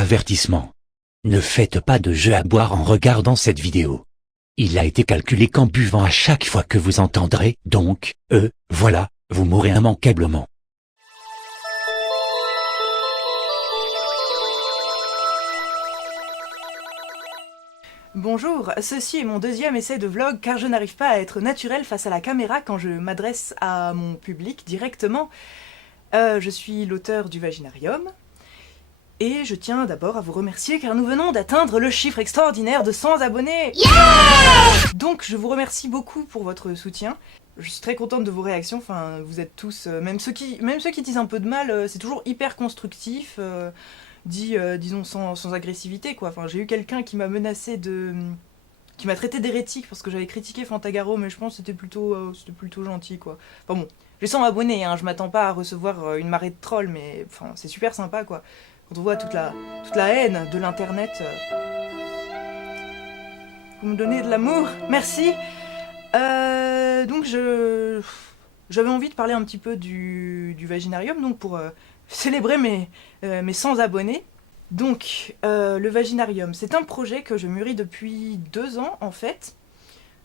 Avertissement. Ne faites pas de jeu à boire en regardant cette vidéo. Il a été calculé qu'en buvant à chaque fois que vous entendrez, donc, voilà, vous mourrez immanquablement. Bonjour, ceci est mon deuxième essai de vlog car je n'arrive pas à être naturel face à la caméra quand je m'adresse à mon public directement. Je suis l'auteur du Vaginarium et je tiens d'abord à vous remercier car nous venons d'atteindre le chiffre extraordinaire de 100 abonnés. Yeah! Donc je vous remercie beaucoup pour votre soutien. Je suis très contente de vos réactions, enfin vous êtes tous, même ceux qui disent un peu de mal, c'est toujours hyper constructif. Disons sans agressivité quoi. Enfin, j'ai eu quelqu'un qui m'a menacé qui m'a traité d'hérétique parce que j'avais critiqué Fantagaro, mais je pense que c'était plutôt gentil quoi. Enfin bon, j'ai 100 abonnés, hein, je m'attends pas à recevoir une marée de trolls, mais enfin c'est super sympa quoi. Quand on voit toute la haine de l'internet. Vous me donnez de l'amour, merci. Donc j'avais envie de parler un petit peu du Vaginarium, donc pour célébrer mes 100 abonnés. Donc, le Vaginarium, c'est un projet que je mûris depuis 2 ans en fait,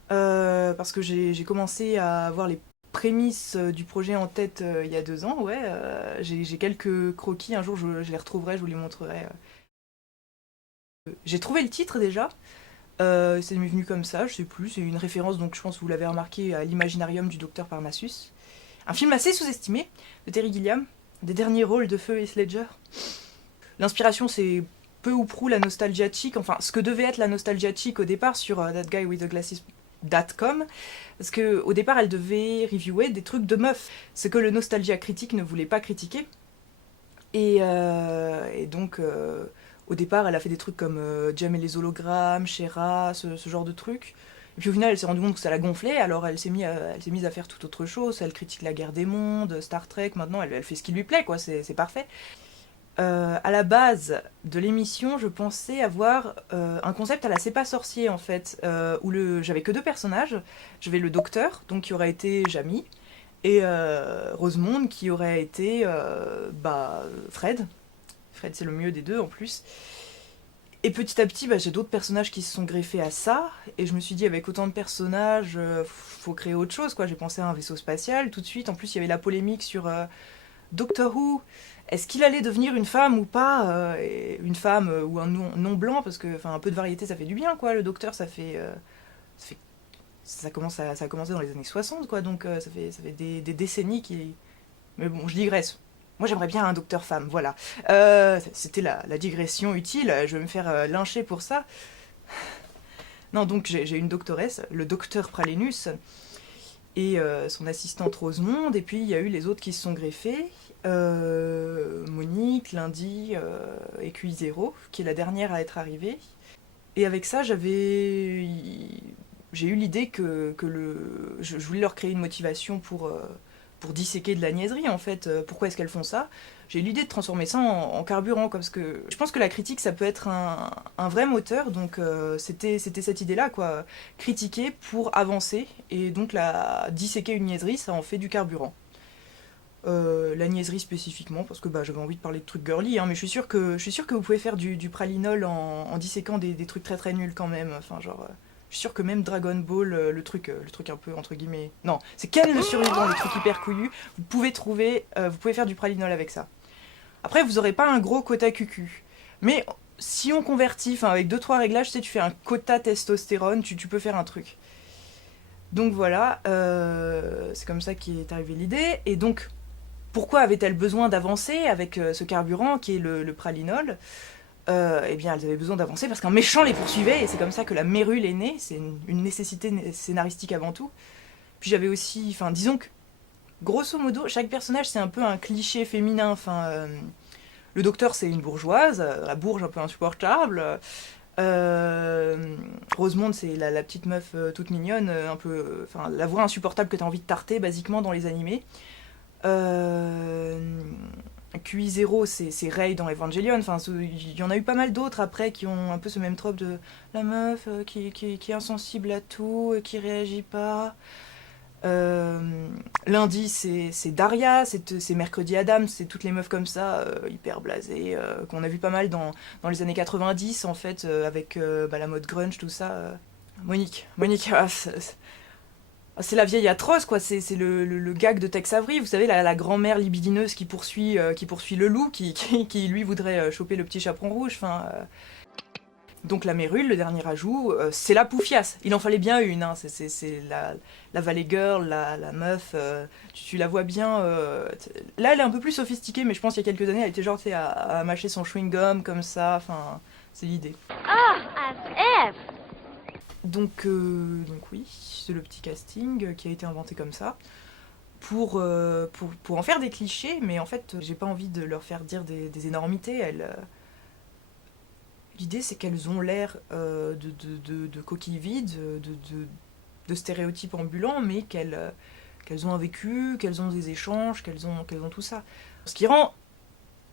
parce que j'ai commencé à avoir les prémices du projet en tête il y a 2 ans, ouais. J'ai quelques croquis, un jour je les retrouverai, je vous les montrerai. J'ai trouvé le titre déjà, c'est m'est venu comme ça, je sais plus, c'est une référence, donc je pense que vous l'avez remarqué, à l'Imaginarium du Docteur Parnassus. Un film assez sous-estimé de Terry Gilliam, des derniers rôles de feu Heath Ledger. L'inspiration, c'est peu ou prou la nostalgia chic, enfin ce que devait être la nostalgia chic au départ sur thatguywiththeglasses.com, parce que au départ elle devait reviewer des trucs de meufs, ce que le nostalgia critique ne voulait pas critiquer. Et donc au départ elle a fait des trucs comme Jem et les hologrammes, Shera, ce genre de trucs. Et puis au final elle s'est rendue compte que ça la gonflait, alors elle s'est mise à faire tout autre chose, elle critique la guerre des mondes, Star Trek, maintenant elle fait ce qui lui plaît quoi, c'est parfait. À la base de l'émission, je pensais avoir un concept à la C'est pas sorcier en fait, où j'avais que 2 personnages. J'avais le docteur, donc qui aurait été Jamie, et Rosemonde qui aurait été Fred. Fred c'est le mieux des deux en plus. Et petit à petit, j'ai d'autres personnages qui se sont greffés à ça, et je me suis dit avec autant de personnages, faut créer autre chose quoi. J'ai pensé à un vaisseau spatial tout de suite. En plus il y avait la polémique sur Doctor Who, est-ce qu'il allait devenir une femme ou pas, une femme ou un non blanc, parce que un peu de variété ça fait du bien quoi. Le docteur ça a commencé dans les années 60 quoi, donc ça fait des décennies qui. Mais bon, je digresse. Moi j'aimerais bien un docteur femme, voilà. C'était la digression utile, je vais me faire lyncher pour ça. Non, donc j'ai une doctoresse, le docteur Pralenus, et son assistante Rosemonde, et puis il y a eu les autres qui se sont greffés. Monique, Lundi et QI0, qui est la dernière à être arrivée. Et avec ça, j'ai eu l'idée que je voulais leur créer une motivation pour disséquer de la niaiserie en fait. Pourquoi est-ce qu'elles font ça? J'ai eu l'idée de transformer ça en carburant, parce que je pense que la critique ça peut être un vrai moteur, donc c'était cette idée-là quoi. Critiquer pour avancer, et donc disséquer une niaiserie, ça en fait du carburant. La niaiserie spécifiquement, parce que j'avais envie de parler de trucs girly, hein, mais je suis sûre que vous pouvez faire du pralinol en disséquant des trucs très très nuls quand même. Enfin, genre, je suis sûre que même Dragon Ball, le truc un peu entre guillemets. Non, c'est Ken le survivant, le truc hyper couillu. Vous pouvez faire du pralinol avec ça. Après, vous aurez pas un gros quota cucu, mais si on convertit, avec 2-3 réglages, tu fais un quota testostérone, tu peux faire un truc. Donc voilà, c'est comme ça qu'est arrivée l'idée, et donc. Pourquoi avait-elle besoin d'avancer avec ce carburant qui est le pralinol? Eh bien, elles avaient besoin d'avancer parce qu'un méchant les poursuivait, et c'est comme ça que la mérule est née. C'est une nécessité scénaristique avant tout. Puis j'avais aussi, disons que, grosso modo, chaque personnage c'est un peu un cliché féminin. Le docteur c'est une bourgeoise, la bourge un peu insupportable. Rosemonde c'est la petite meuf toute mignonne, un peu, la voix insupportable que t'as envie de tarter basiquement dans les animés. QI0 c'est Rey dans Evangelion, il y en a eu pas mal d'autres après qui ont un peu ce même trope de la meuf qui est insensible à tout et qui réagit pas. Lundi, c'est Daria, c'est Mercredi Adam, c'est toutes les meufs comme ça, hyper blasées, qu'on a vu pas mal dans les années 90, en fait, avec la mode grunge, tout ça. Monique, c'est la vieille atroce, quoi. C'est le gag de Tex Avery, vous savez, la grand-mère libidineuse qui poursuit le loup, qui lui voudrait choper le petit chaperon rouge. Enfin, donc la mérule, le dernier ajout, c'est la poufiasse. Il en fallait bien une. Hein. C'est la valley girl, la meuf. Tu la vois bien. Là, elle est un peu plus sophistiquée, mais je pense qu'il y a quelques années, elle était genre à mâcher son chewing-gum comme ça. Enfin, c'est l'idée. Donc oui, c'est le petit casting qui a été inventé comme ça pour en faire des clichés, mais en fait, j'ai pas envie de leur faire dire des énormités. L'idée, c'est qu'elles ont l'air de coquilles vides, de stéréotypes ambulants, mais qu'elles ont un vécu, qu'elles ont des échanges, qu'elles ont tout ça. Ce qui rend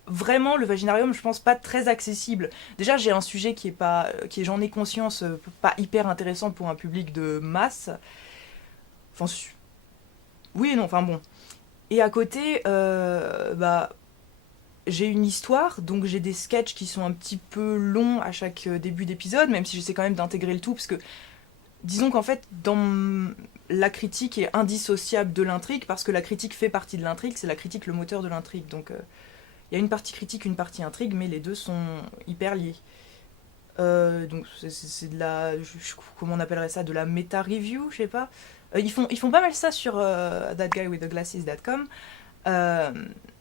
vraiment le vaginarium, je pense, pas très accessible. Déjà, j'ai un sujet qui est, j'en ai conscience, pas hyper intéressant pour un public de masse. Enfin, oui et non, enfin bon. Et à côté, j'ai une histoire, donc j'ai des sketchs qui sont un petit peu longs à chaque début d'épisode, même si j'essaie quand même d'intégrer le tout, parce que disons qu'en fait, la critique est indissociable de l'intrigue, parce que la critique fait partie de l'intrigue, c'est la critique le moteur de l'intrigue, donc il y a une partie critique, une partie intrigue, mais les deux sont hyper liés. Donc c'est de la... comment on appellerait ça? De la meta-review, je sais pas. Ils font pas mal ça sur thatguywiththeglasses.com.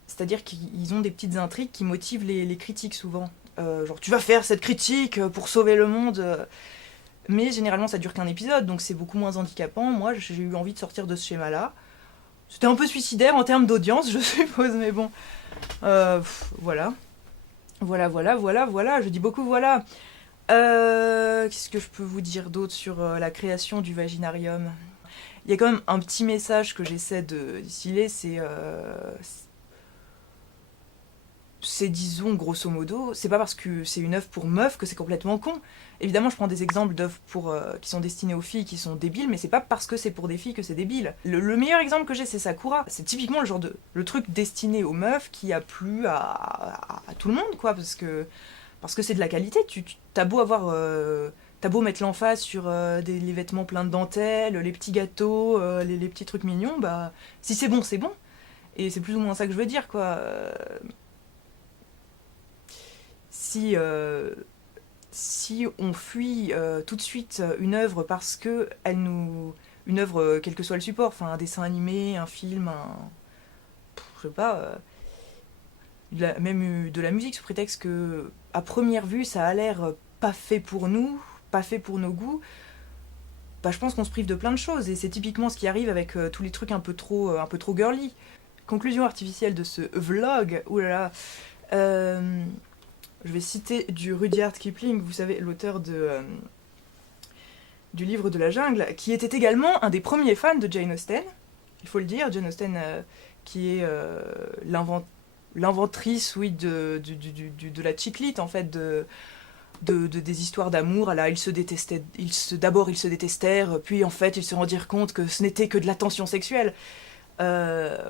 C'est-à-dire qu'ils ont des petites intrigues qui motivent les critiques souvent. Genre, tu vas faire cette critique pour sauver le monde. Mais généralement, ça dure qu'un épisode, donc c'est beaucoup moins handicapant. Moi, j'ai eu envie de sortir de ce schéma-là. C'était un peu suicidaire en termes d'audience, je suppose, mais bon. Voilà. Voilà. Je dis beaucoup voilà. Qu'est-ce que je peux vous dire d'autre sur la création du vaginarium? Il y a quand même un petit message que j'essaie de distiller, c'est disons grosso modo, c'est pas parce que c'est une œuvre pour meufs que c'est complètement con. Évidemment, je prends des exemples d'œuvres qui sont destinées aux filles qui sont débiles, mais c'est pas parce que c'est pour des filles que c'est débile. Le meilleur exemple que j'ai, c'est Sakura. C'est typiquement le truc destiné aux meufs qui a plu à tout le monde, quoi, parce que c'est de la qualité. T'as beau avoir... T'as beau mettre l'emphase sur les vêtements pleins de dentelles, les petits gâteaux, les petits trucs mignons, bah, si c'est bon, c'est bon. Et c'est plus ou moins ça que je veux dire, quoi. Si on fuit tout de suite une œuvre parce que une œuvre, quel que soit le support, enfin un dessin animé, un film, je sais pas, même de la musique sous prétexte que, à première vue, ça a l'air pas fait pour nous, pas fait pour nos goûts, bah je pense qu'on se prive de plein de choses, et c'est typiquement ce qui arrive avec tous les trucs un peu trop girly. Conclusion artificielle de ce vlog, oulala, je vais citer du Rudyard Kipling, vous savez, l'auteur du livre de la jungle, qui était également un des premiers fans de Jane Austen, il faut le dire, Jane Austen qui est l'inventrice, oui, de la chick lit, en fait, des histoires d'amour. Là, d'abord ils se détestèrent, puis en fait ils se rendirent compte que ce n'était que de la tension sexuelle.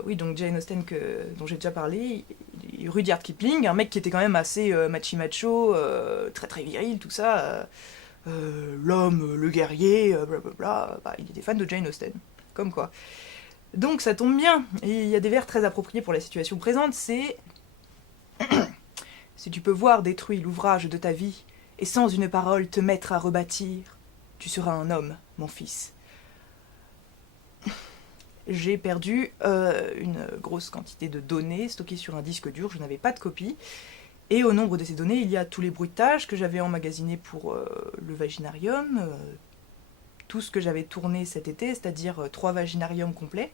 Oui, donc Jane Austen dont j'ai déjà parlé, Rudyard Kipling, un mec qui était quand même assez macho, très très viril, tout ça, l'homme, le guerrier, blablabla, bah, il était fan de Jane Austen, comme quoi. Donc ça tombe bien, et il y a des vers très appropriés pour la situation présente, c'est... Si tu peux voir détruit l'ouvrage de ta vie, et sans une parole te mettre à rebâtir, tu seras un homme, mon fils. J'ai perdu une grosse quantité de données stockées sur un disque dur, je n'avais pas de copie. Et au nombre de ces données, il y a tous les bruitages que j'avais emmagasinés pour le vaginarium, tout ce que j'avais tourné cet été, c'est-à-dire 3 vaginariums complets.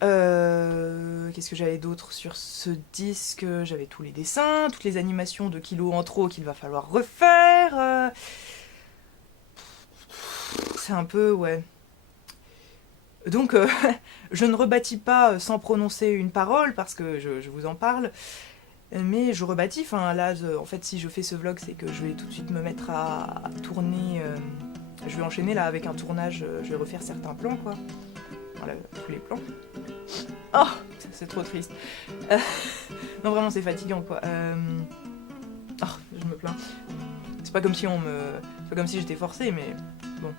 Qu'est-ce que j'avais d'autre sur ce disque? J'avais tous les dessins, toutes les animations de kilos en trop qu'il va falloir refaire. C'est un peu, ouais... Donc, je ne rebâtis pas sans prononcer une parole, parce que je vous en parle, mais je rebâtis. Enfin, là, en fait, si je fais ce vlog, c'est que je vais tout de suite me mettre à tourner. Je vais enchaîner là avec un tournage, je vais refaire certains plans, quoi. tous les plans. Oh, c'est trop triste. Non, vraiment, c'est fatigant, quoi. Oh, je me plains. C'est pas comme si c'est pas comme si j'étais forcée, mais bon,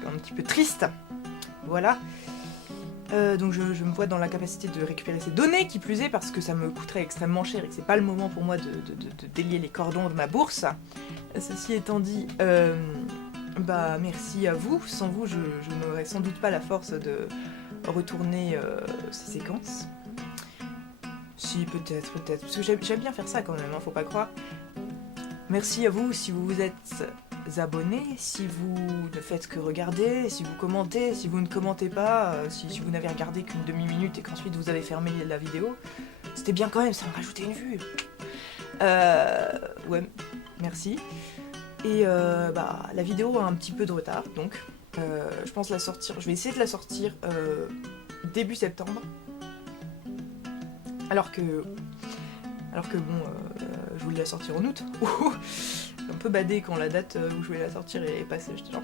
c'est un petit peu triste. Voilà. Donc je me vois dans la capacité de récupérer ces données, qui plus est, parce que ça me coûterait extrêmement cher et que c'est pas le moment pour moi de délier les cordons de ma bourse. Ceci étant dit, bah merci à vous. Sans vous, je n'aurais sans doute pas la force de retourner ces séquences. Si, peut-être, parce que j'aime bien faire ça quand même, hein, faut pas croire. Merci à vous si vous vous êtes abonnés, si vous ne faites que regarder, si vous commentez, si vous ne commentez pas, si vous n'avez regardé qu'une demi-minute et qu'ensuite vous avez fermé la vidéo. C'était bien quand même, ça me rajoutait une vue. Ouais, merci. Et bah, la vidéo a un petit peu de retard, donc je pense la sortir. Je vais essayer de la sortir début septembre. Alors que bon, je voulais la sortir en août. Un peu badé quand la date où je voulais la sortir est passée. J'étais genre,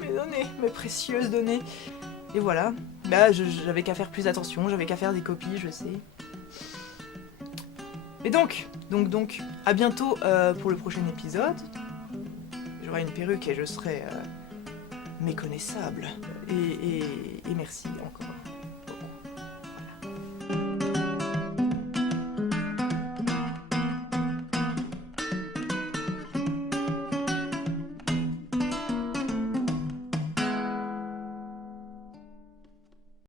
mes données, mes précieuses données. Et voilà. Bah, j'avais qu'à faire plus attention, j'avais qu'à faire des copies, je sais. Et donc, à bientôt pour le prochain épisode. J'aurai une perruque et je serai méconnaissable. Et merci encore